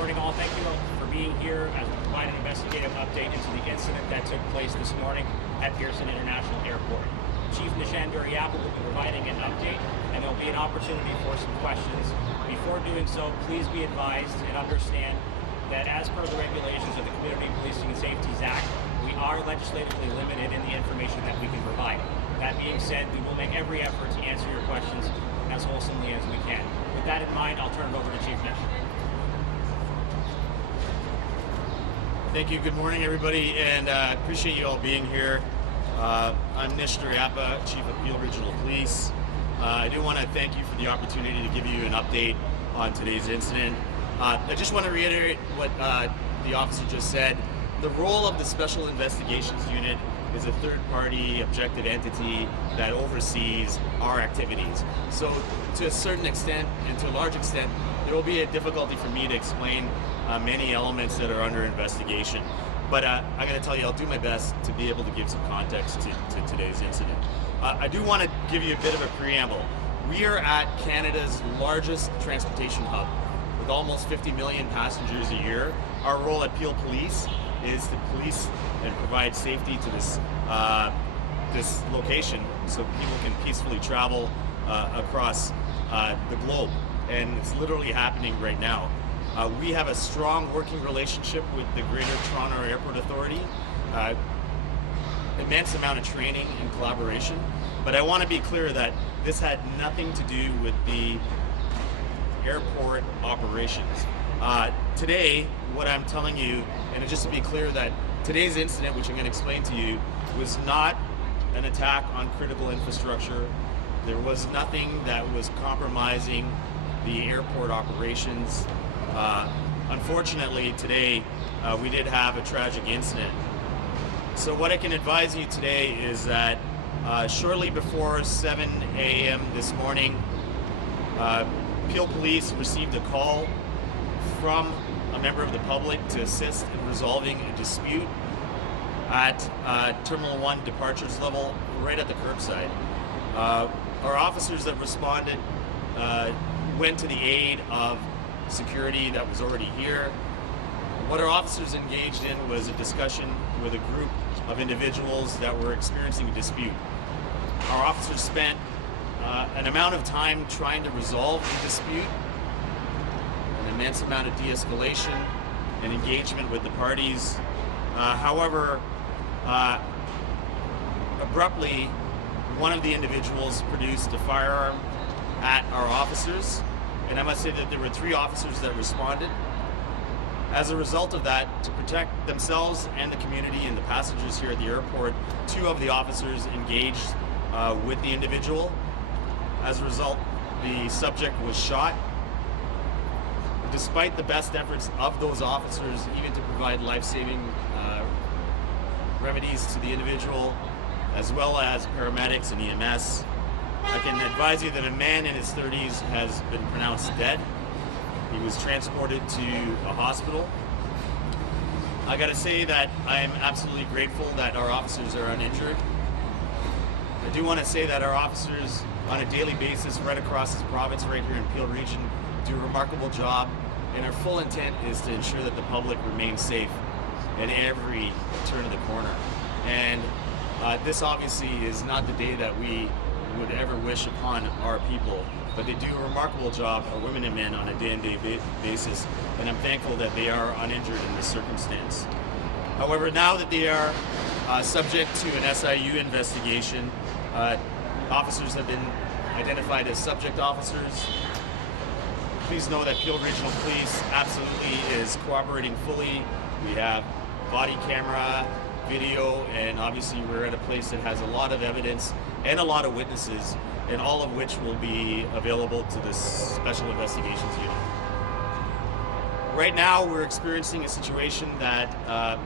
morning all. Thank you for being here as we provide an investigative update into the incident that took place this morning at Pearson International Airport. Chief Nishan Duraiappah will be providing an update, and there will be an opportunity for some questions. Before doing so, please be advised and understand that as per the regulations of the Community Policing and Safety Act, we are legislatively limited in the information that we can provide. That being said, we will make every effort to answer your questions as wholesomely as we can. With that in mind, I'll turn it over to Chief Nish. Thank you. Good morning, everybody, and appreciate you all being here. I'm Nish Duraiappah, Chief of Peel Regional Police. I do want to thank you for the opportunity to give you an update on today's incident. I just want to reiterate what the officer just said. The role of the Special Investigations Unit is a third-party objective entity that oversees our activities. So to a certain extent, and to a large extent, there will be a difficulty for me to explain many elements that are under investigation. But I'm going to tell you, I'll do my best to be able to give some context to today's incident. I do want to give you a bit of a preamble. We are at Canada's largest transportation hub with almost 50 million passengers a year. Our role at Peel Police is to police and provide safety to this location so people can peacefully travel across the globe. And it's literally happening right now. We have a strong working relationship with the Greater Toronto Airport Authority, immense amount of training and collaboration, but I want to be clear that this had nothing to do with the airport operations. Today, what I'm telling you, and just to be clear that today's incident, which I'm going to explain to you, was not an attack on critical infrastructure. There was nothing that was compromising the airport operations. Unfortunately, today we did have a tragic incident. So what I can advise you today is that shortly before 7 a.m. this morning, Peel Police received a call from a member of the public to assist in resolving a dispute at Terminal 1 departures level, right at the curbside. Our officers that responded went to the aid of security that was already here. What our officers engaged in was a discussion with a group of individuals that were experiencing a dispute. Our officers spent an amount of time trying to resolve the dispute, an immense amount of de-escalation and engagement with the parties. However, abruptly, one of the individuals produced a firearm at our officers, and I must say that there were 3 officers that responded. As a result of that, to protect themselves and the community and the passengers here at the airport, 2 of the officers engaged with the individual. As a result, the subject was shot. Despite the best efforts of those officers, even to provide life-saving remedies to the individual, as well as paramedics and EMS, I can advise you that a man in his 30s has been pronounced dead. He was transported to a hospital. I gotta say that I am absolutely grateful that our officers are uninjured. I do want to say that our officers on a daily basis right across this province, right here in Peel Region, do a remarkable job, and our full intent is to ensure that the public remains safe at every turn of the corner. And this obviously is not the day that we would ever wish upon our people, but they do a remarkable job, our women and men, on a day-to-day basis, and I'm thankful that they are uninjured in this circumstance. However, now that they are subject to an SIU investigation, officers have been identified as subject officers. Please know that Peel Regional Police absolutely is cooperating fully. We have body camera, video, and obviously we're at a place that has a lot of evidence and a lot of witnesses, and all of which will be available to this Special Investigations Unit. Right now we're experiencing a situation that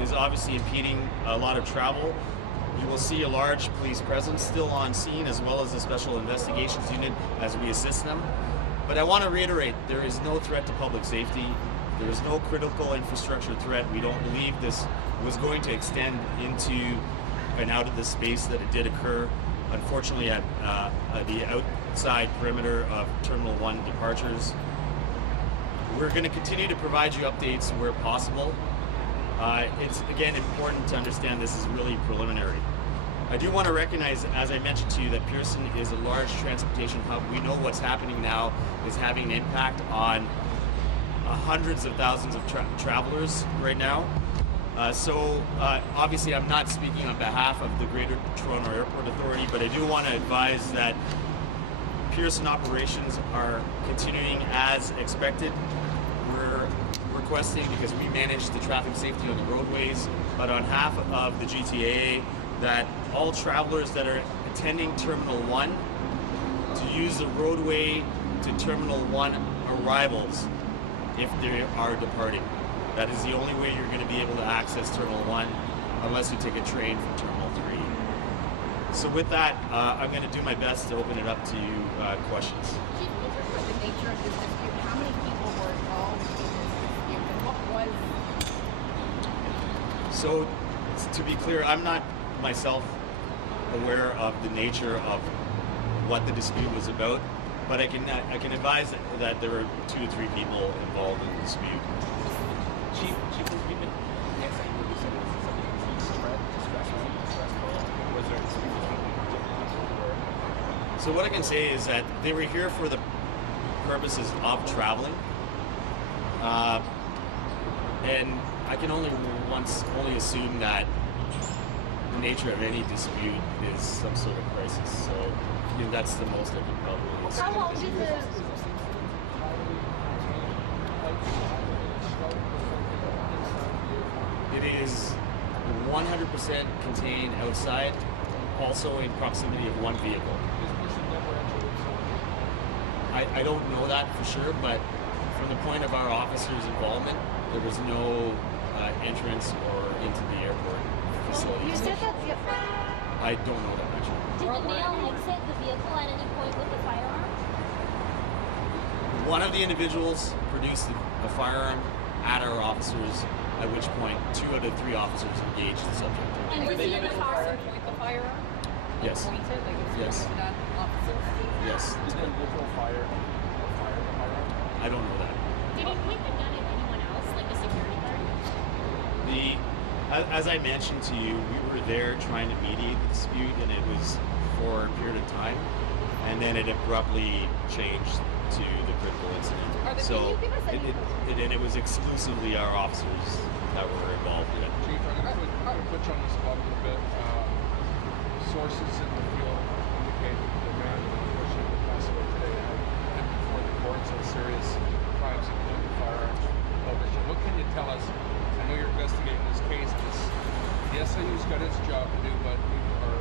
is obviously impeding a lot of travel. You will see a large police presence still on scene, as well as the Special Investigations Unit as we assist them. But I want to reiterate, there is no threat to public safety. There is no critical infrastructure threat. We don't believe this was going to extend into and out of the space that it did occur, unfortunately, at the outside perimeter of Terminal 1 departures. We're going to continue to provide you updates where possible. It's, again, important to understand this is really preliminary. I do want to recognize, as I mentioned to you, that Pearson is a large transportation hub. We know what's happening now is having an impact on hundreds of thousands of travelers right now. Obviously I'm not speaking on behalf of the Greater Toronto Airport Authority, but I do want to advise that Pearson operations are continuing as expected. We're requesting, because we manage the traffic safety on the roadways, but on behalf of the GTAA, that all travelers that are attending Terminal 1 to use the roadway to Terminal 1 arrivals if they are departing. That is the only way you're going to be able to access Terminal 1 unless you take a train from Terminal 3. So with that, I'm going to do my best to open it up to you questions. Chief, in terms of the nature of this dispute, how many people were involved in this dispute, and what was... So, to be clear, I'm not myself aware of the nature of what the dispute was about, but I can advise that there were 2 to 3 people involved in the dispute. Chief, this agreement, yes, I know you said it was something stressful. Was there a dispute or? So what I can say is that they were here for the purposes of traveling, and I can only assume that the nature of any dispute is some sort of crisis. So I think that's the most I can probably say. How long did the... It is 100% contained outside, also in proximity of one vehicle. I don't know that for sure, but from the point of our officers' involvement, there was no entrance or into the airport facility. You said that I don't know that actually. did the male exit the vehicle at any point with the firearm? One of the individuals produced a firearm at our officers, at which point 2 out of 3 officers engaged the subject. And was he in the car? Point the firearm? Yes. Point it, like it's Yes. pointed at officers? Yes. Is the individual fire the firearm? I don't know that. Did he point the gun at anyone else, like a security guard? As I mentioned to you, we were there trying to mediate the dispute, and it was for a period of time, and then it abruptly changed to the critical incident. So it was exclusively our officers that were involved in it. Chief, I'm going to put you on the spot a little bit. Sources in the field indicate that the man that unfortunately passed away today had been before the courts on serious crimes, including firearms possession. What can you tell us? I know you're investigating this case. The SIU's got its job to do, but you are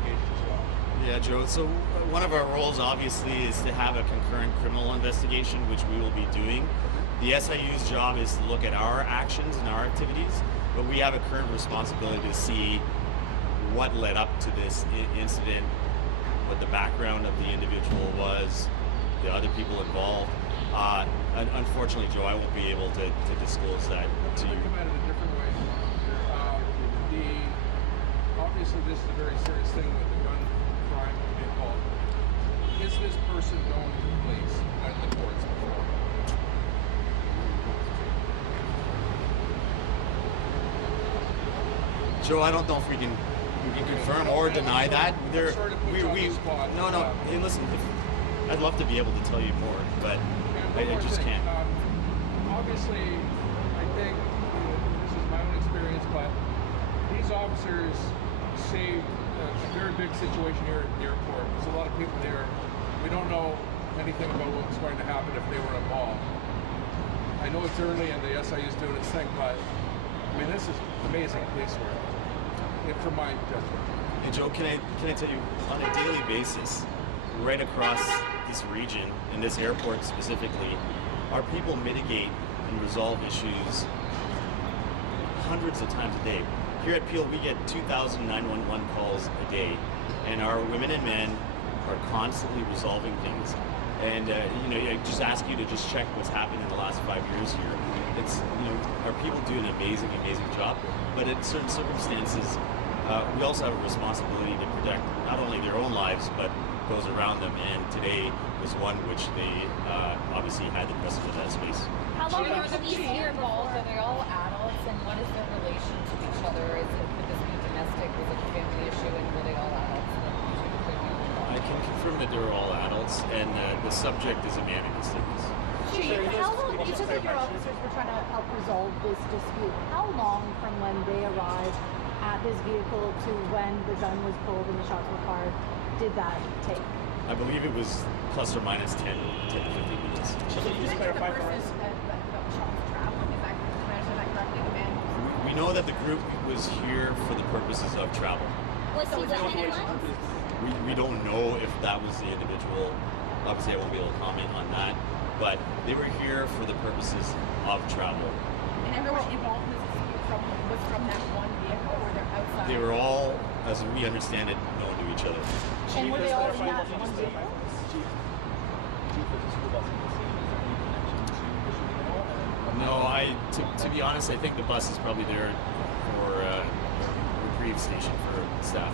engaged as well. Yeah, Joe. So one of our roles, obviously, is to have a concurrent criminal investigation, which we will be doing. The SIU's job is to look at our actions and our activities, but we have a current responsibility to see what led up to this incident, what the background of the individual was, the other people involved. Unfortunately, Joe, I won't be able to disclose that to you. Come at it a different way. Obviously, this is a very serious thing with the gun crime involved. Is this person known to the police at the courts before? Joe, I don't know if we can confirm or deny that. I'm sorry to put you on the spot. No. Hey, listen, I'd love to be able to tell you more, but I just can't. Obviously, I think this is my own experience, but these officers saved a very big situation here at the airport. There's a lot of people there. We don't know anything about what's going to happen if they were involved. I know it's early and the SIU is doing its thing, but I mean, this is amazing police work, from my judgment. Hey Joe, can I tell you, on a daily basis, right across this region, in this airport specifically, our people mitigate and resolve issues hundreds of times a day. Here at Peel, we get 2,000 911 calls a day, and our women and men are constantly resolving things. And I just ask you to just check what's happened in the last 5 years here. It's, our people do an amazing job, but in certain circumstances, we also have a responsibility to protect not only their own lives, but goes around them, and today was one which they obviously had the precedent of that space. How long Are were the police people here involved? before? Are they all adults? And what is their relation to each other? Could this be domestic? Was it a family issue? And were they all adults? I can confirm that they're all adults, and the subject is a man in his 30s. Chief, how long, you said that your officers were trying to help resolve this dispute. How long from when they arrived at this vehicle to when the gun was pulled and the shots were fired did that take? I believe it was plus or minus 10 to 15 minutes. Can you just clarify for us? That shot was traveling. Is that, am I understanding that correctly? The man. We know that the group was here for the purposes of travel. Was he with anyone? We don't know if that was the individual. Obviously, I won't be able to comment on that. But they were here for the purposes of travel. And everyone involved in this dispute was from that one vehicle, or they're outside? They were all, as we understand it, known to each other. And were they all in that one vehicle? No, to be honest, I think the bus is probably there for a reprieve station for staff.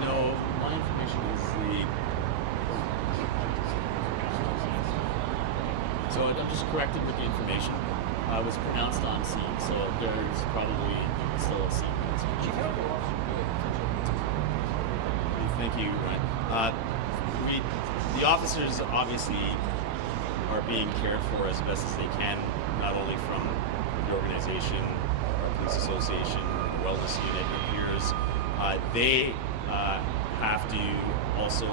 No, my information is so I'm just corrected with the information. I was pronounced on scene, so there's probably still a scene. Thank you, Ryan. The officers obviously are being cared for as best as they can, not only from the organization, our police association, wellness unit, and peers. They have to also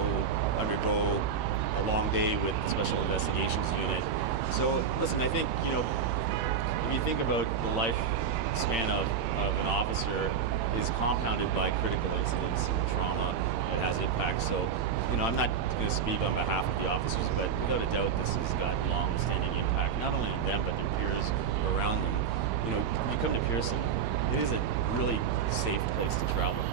undergo a long day with the Special Investigations Unit. So, listen, I think, if you think about the lifespan of an officer is compounded by critical incidents and trauma that has impact. So, I'm not going to speak on behalf of the officers, but without a doubt, this has got long-standing impact, not only on them, but their peers around them. When you come to Pearson, it is a really safe place to travel.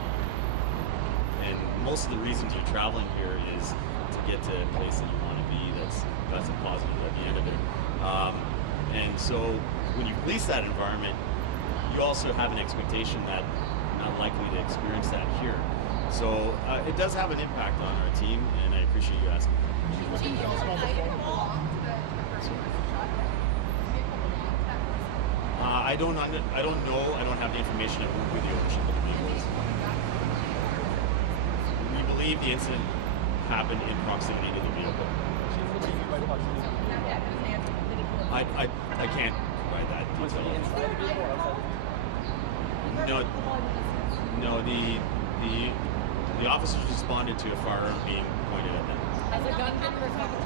And most of the reasons you're traveling here is to get to a place that you want to be that's a positive at the end of it. And so when you police that environment, you also have an expectation that you're not likely to experience that here. So it does have an impact on our team, and I appreciate you asking. I don't know. I don't have the information of who the ownership of the vehicle is. We believe the incident happened in proximity to the vehicle. I can't provide that detail. No, the officers responded to a firearm being pointed at them. Has a gun been recovered?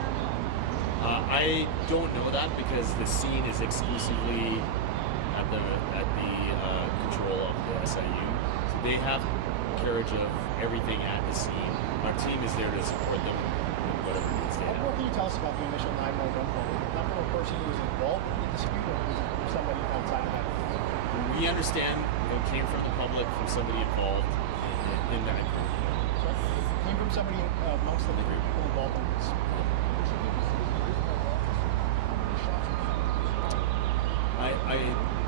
I don't know that because the scene is exclusively at the control of the SIU. So they have carriage of everything at the scene. Our team is there to support them with whatever needs they have. What can you tell us about the initial 911 call? Was it not from a person who was involved in the dispute, or was it from somebody outside of that? We understand it came from the public, from somebody involved in that group. So it came from somebody amongst the people involved in this.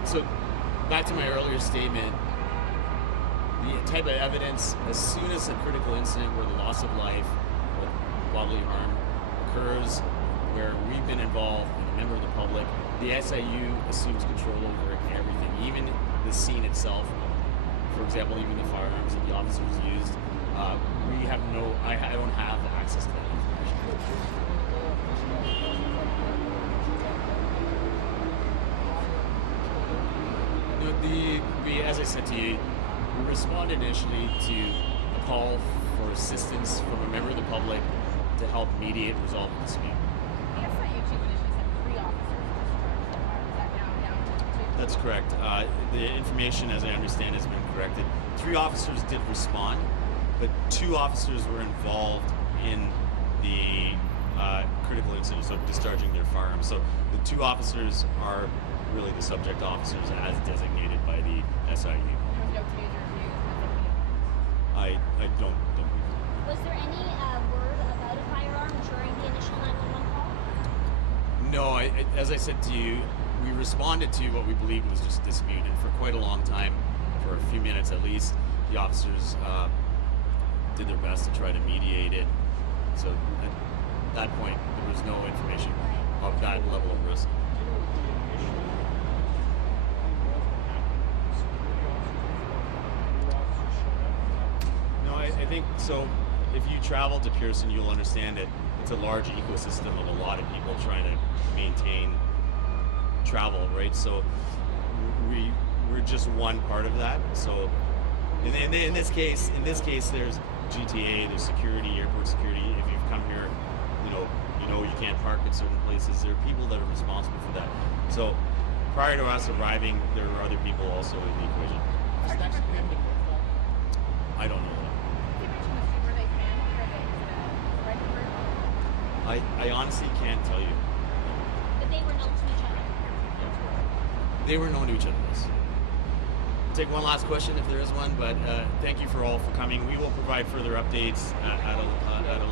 So back to my earlier statement, the type of evidence, as soon as a critical incident where the loss of life or bodily harm occurs, where we've been involved and a member of the public, the SIU assumes control over everything, even the scene itself. For example, even the firearms that the officers used. I don't have access to that information. As I said to you, we responded initially to a call for assistance from a member of the public to help mediate and resolve the dispute. The SIU chief initially said 3 officers discharged so far. Is that now down to 2? That's correct. The information, as I understand, has been corrected. 3 officers did respond, but 2 officers were involved in the critical incident, so discharging their firearms. So the 2 officers are really the subject officers as designated by the SIU. There was no tasers used. I don't believe Was there any word about a firearm during the initial 911 call? No, as I said to you, we responded to what we believed was just a dispute, and for quite a long time, for a few minutes at least, the officers did their best to try to mediate it. So at that point, there was no information of that level of risk. No, I think so. If you travel to Pearson, you'll understand that it's a large ecosystem of a lot of people trying to maintain travel, right? So we're just one part of that. So in this case, there's GTA, there's security, airport security. If you've come here, you know you can't park at certain places. There are people that are responsible for that. So prior to us arriving, there were other people also in the equation. Is next pending with that? I don't know that. I honestly can't tell you. But they were known to each other. They were known to each other. Yes. We'll take one last question if there is one, but thank you for all for coming. We will provide further updates at a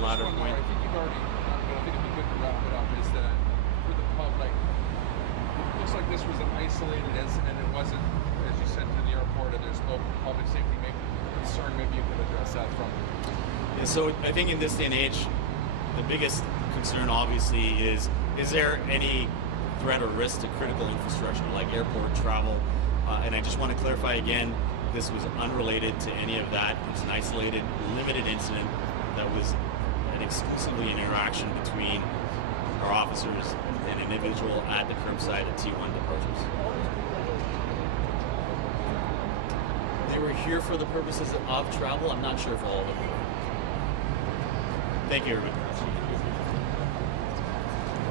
later Just one more. point. I think you've already, but I think it'd be good to wrap it up, is that for the public, it looks like this was an isolated incident. It wasn't, as you said, to the airport, and there's no public safety concern. Maybe you could address that from. Yeah, so I think in this day and age, the biggest concern obviously is there any threat or risk to critical infrastructure like airport travel? And I just want to clarify again, this was unrelated to any of that. It was an isolated, limited incident that was exclusively an interaction between our officers and an individual at the curbside at T1 departures. They were here for the purposes of travel. I'm not sure if all of them were. Thank you, everybody.